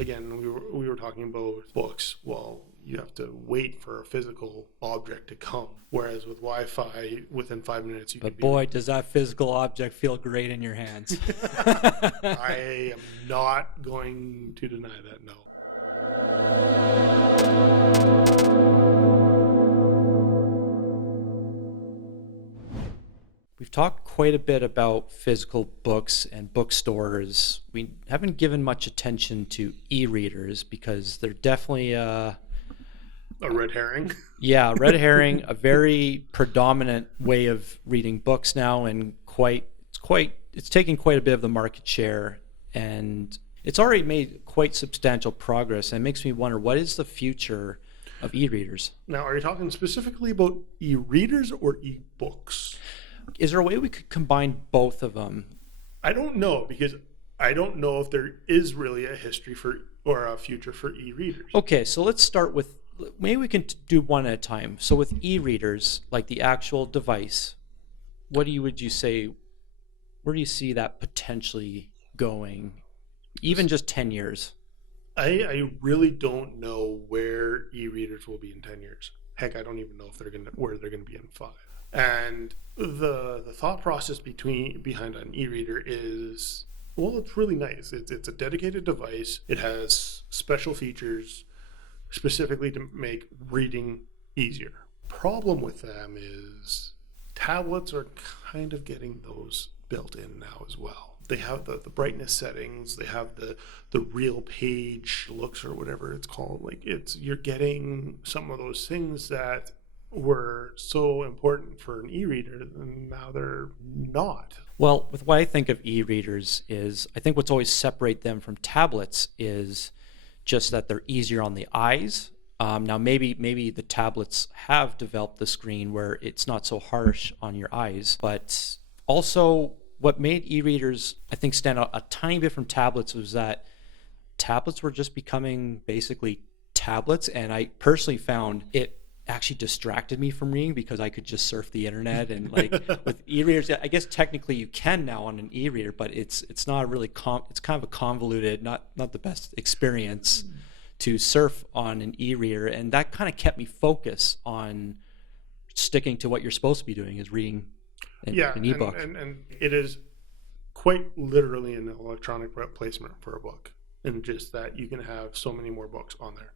again, we were talking about books. Well, you have to wait for a physical object to come. Whereas with Wi-Fi, within 5 minutes, you can But be. boy, does that physical object feel great in your hands. I am not going to deny that, no. We've talked quite a bit about physical books and bookstores. We haven't given much attention to e-readers because they're definitely A red herring. yeah, red herring, a very predominant way of reading books now, and it's taking quite a bit of the market share, and it's already made quite substantial progress. And it makes me wonder, what is the future of e-readers? Now, are you talking specifically about e-readers or e-books? Is there a way we could combine both of them? I don't know, because I don't know if there is really a history for or a future for e-readers. Okay, so let's start with, maybe we can do one at a time. So with e-readers, like the actual device, would you say, where do you see that potentially going, even just 10 years? I really don't know where e-readers will be in 10 years. Heck, I don't even know if where they're gonna be in 5. And the thought process behind an e-reader is, well, it's really nice. It's a dedicated device. It has special features specifically to make reading easier. Problem with them is tablets are kind of getting those built in now as well. They have the brightness settings, they have the real page looks, or whatever it's called. Like, you're getting some of those things that were so important for an e-reader, and now they're not. Well, with what I think of e-readers is, I think what's always separate them from tablets is just that they're easier on the eyes. Now maybe the tablets have developed the screen where it's not so harsh on your eyes, but also what made e-readers, I think, stand out a tiny bit from tablets was that tablets were just becoming basically tablets, and I personally found it actually distracted me from reading because I could just surf the internet. And like with e-readers, I guess technically you can now on an e-reader, but it's not really it's kind of a convoluted, not the best experience to surf on an e-reader, and that kind of kept me focused on sticking to what you're supposed to be doing, is reading an ebook. And it is quite literally an electronic replacement for a book, and just that you can have so many more books on there.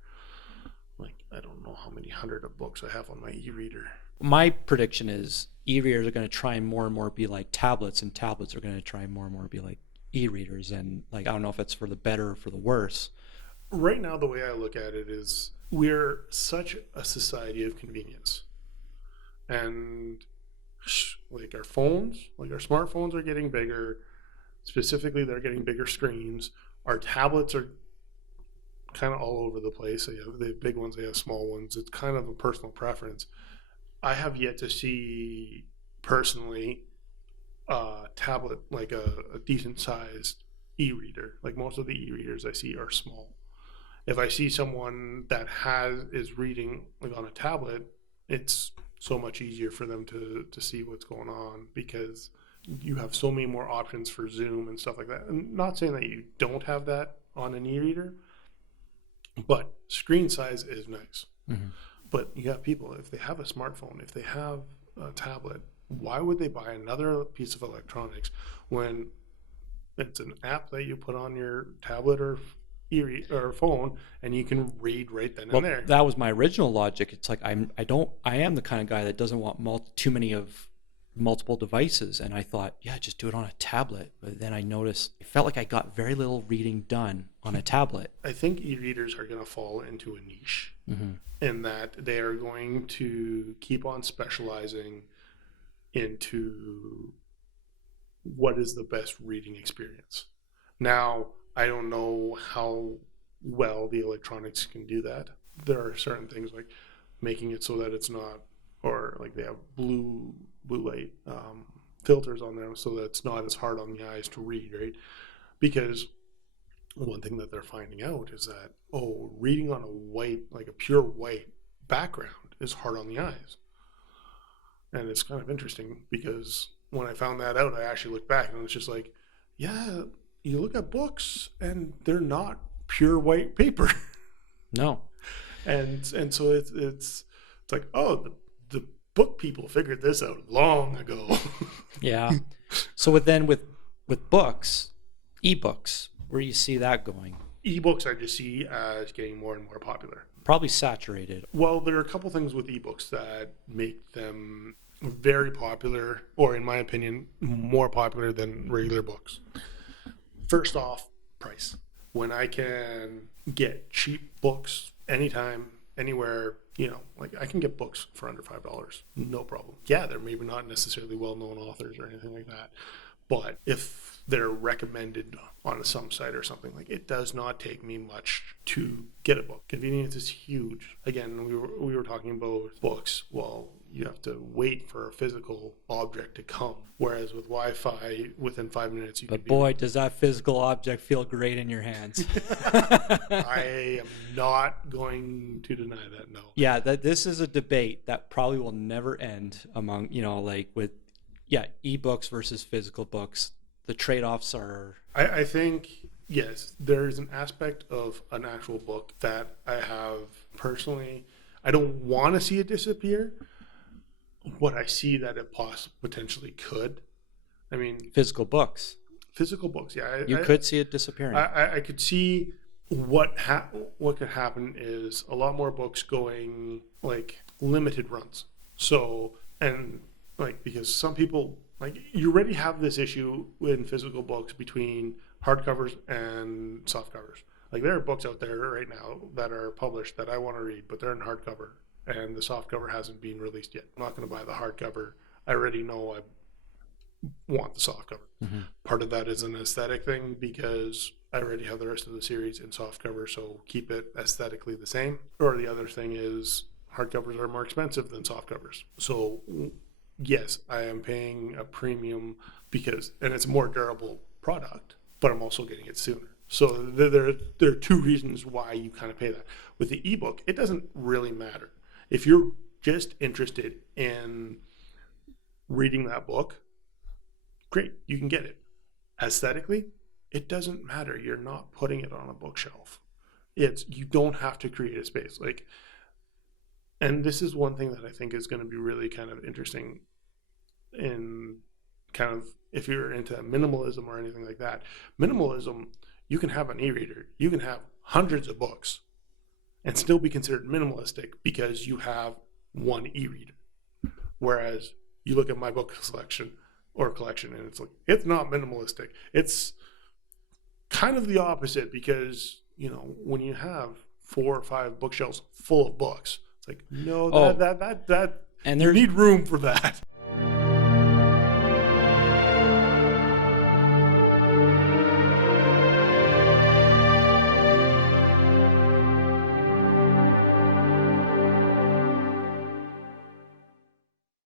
Like, I don't know how many hundred of books I have on my e-reader. My prediction is e-readers are going to try and more be like tablets, and tablets are going to try more and more be like e-readers. And like, I don't know if it's for the better or for the worse. Right now, the way I look at it is, we're such a society of convenience. And like our phones, like our smartphones are getting bigger. Specifically, they're getting bigger screens. Our tablets are kind of all over the place. They have big ones, they have small ones. It's kind of a personal preference. I have yet to see personally a tablet, like a decent sized e-reader. Like, most of the e-readers I see are small. If I see someone that is reading like on a tablet, it's so much easier for them to see what's going on, because you have so many more options for Zoom and stuff like that. I'm not saying that you don't have that on an e-reader, but screen size is nice. Mm-hmm. But you have people, if they have a smartphone, if they have a tablet, why would they buy another piece of electronics when it's an app that you put on your tablet or phone, and you can read right then and there? That was my original logic. It's like, I am the kind of guy that doesn't want too many of multiple devices, and I thought, yeah, just do it on a tablet. But then I noticed, it felt like I got very little reading done on a tablet. I think e-readers are going to fall into a niche, in that they are going to keep on specializing into what is the best reading experience. Now, I don't know how well the electronics can do that. There are certain things like making it so that it's not, or like they have blue light filters on there, so that it's not as hard on the eyes to read, right? Because one thing that they're finding out is that, reading on a white, like a pure white background, is hard on the eyes. And it's kind of interesting, because when I found that out, I actually looked back and it's just like, yeah, you look at books and they're not pure white paper. No. And so it's like, oh, the book people figured this out long ago. Yeah. So with books, ebooks, where do you see that going? Ebooks I just see as getting more and more popular. Probably saturated. Well, there are a couple things with ebooks that make them very popular, or in my opinion, more popular than regular books. First off, price. When I can get cheap books anytime, anywhere, like I can get books for under $5, no problem. Yeah, they're maybe not necessarily well-known authors or anything like that, but if they're recommended on some site or something, like it does not take me much to get a book. Convenience is huge. Again, we were talking about books. Well, you have to wait for a physical object to come, whereas with Wi-Fi, within 5 minutes you can But boy, does that physical object feel great in your hands. I am not going to deny that. No. Yeah, this is a debate that probably will never end among, like with ebooks versus physical books. The trade-offs are... I think, yes, there's an aspect of an actual book that I have personally, I don't want to see it disappear, but I see that it potentially could. I mean... Physical books, yeah. You could see it disappearing. I could see what could happen is a lot more books going like limited runs. So, and like, because some people, like, you already have this issue in physical books between hardcovers and softcovers. Like, there are books out there right now that are published that I want to read, but they're in hardcover and the softcover hasn't been released yet. I'm not going to buy the hardcover. I already know I want the softcover. Mm-hmm. Part of that is an aesthetic thing because I already have the rest of the series in softcover, so keep it aesthetically the same. Or the other thing is hardcovers are more expensive than softcovers. So yes, I am paying a premium and it's a more durable product, but I'm also getting it sooner. So there are two reasons why you kind of pay that. With the ebook, it doesn't really matter. If you're just interested in reading that book, great, you can get it. Aesthetically, it doesn't matter. You're not putting it on a bookshelf. You don't have to create a space. And this is one thing that I think is going to be really kind of interesting in kind of, if you're into minimalism or anything like that. Minimalism, you can have an e-reader. You can have hundreds of books and still be considered minimalistic because you have one e-reader. Whereas you look at my book collection and it's like, it's not minimalistic. It's kind of the opposite because, when you have 4 or 5 bookshelves full of books, it's like, no, that and you need room for that.